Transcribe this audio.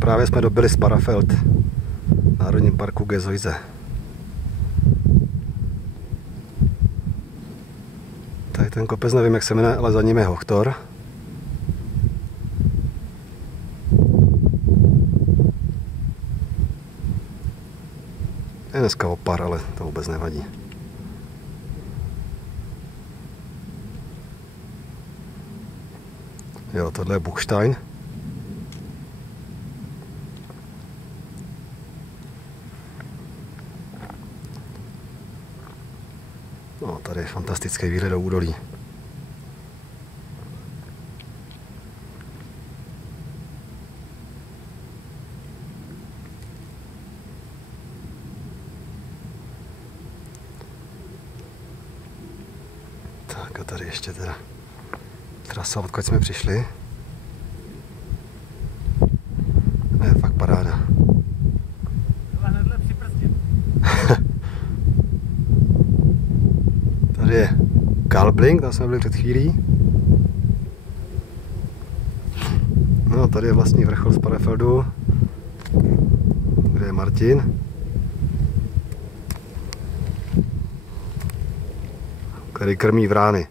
Právě jsme dobili Sparafeld, Národním parku Gesäuse. Tady ten kopec nevím, jak se jmenuje, ale za ním je Hochtor. Je dneska opar, ale to vůbec nevadí. Jo, tohle je Buchstein. No, tady je fantastický výhled do údolí. Tak a tady ještě teda trasa, odkud jsme přišli. Je fakt paráda. Tady je Kalbling, tam jsme byli před chvílí. No, tady je vlastní vrchol Sparafeldu, kde je Martin. Tady krmí vrány.